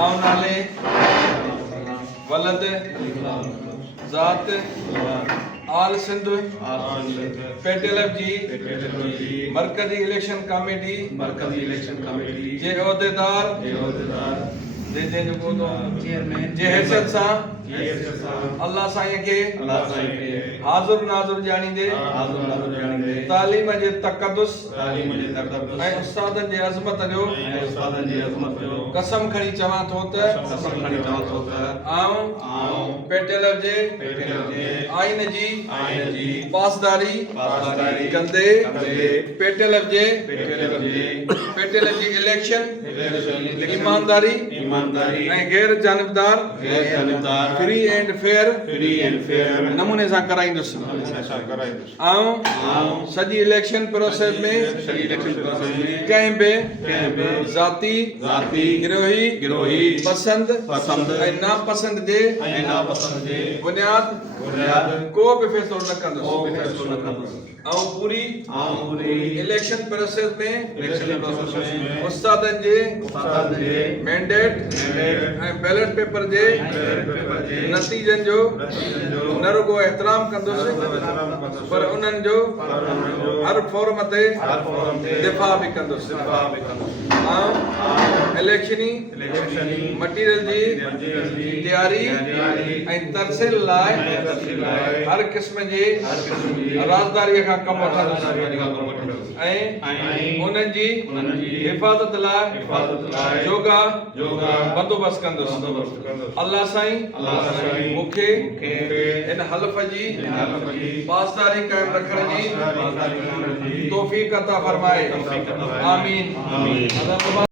आउं नाले वलद ज़ात आल सिंध पेटेलब जी मरकजी इलेक्शन कमेटी जे उहदेदार जे हैसियत सां अल्लाह साईं खे हाज़ुर नाज़ुर ॼाणींदे तालीम जे तक़द्दुस ऐं उस्तादनि जे अज़मत जो कसम खणी चवां थो त आउं पेटेलब जे आइन जी पासदारी कंदे पेटेलब जे इलेक्शन ईमानदारी ऐं गैर जानबदार फ्री एंड फेयर नमूने सां कराईंदुसि। आउं सॼी इलेक्शन प्रोसेस में कंहिं बि ज़ाती गिरोही पसंद ऐं नापसंद जे बुनियाद को बि फ़ैसिलो न कंदुसि। ऐं पूरी इलेक्शन प्रोसेस में उस्तादनि जे मैंडेट ऐं बैलेट पेपर जे नतीजनि जो न रुगो एहतराम कंदुसि पर उन्हनि जो हर फॉर्म ते दिफ़ा बि कंदुसि। इलेक्शनी मटीरियल जी तैयारी ऐं तरसील लाइ हर क़िस्म जे राज़दारीअ खां कमु वठंदुसि ऐं उन्हनि जी हिफ़ाज़त लाइ जोगा बंदोबस्त कंदुसि। अल्लाह साईं मूंखे इन हलफ़ जी पासदारी क़ाइमु रखण जी तौफ़ीक़ अता फ़रमाए। आमीन।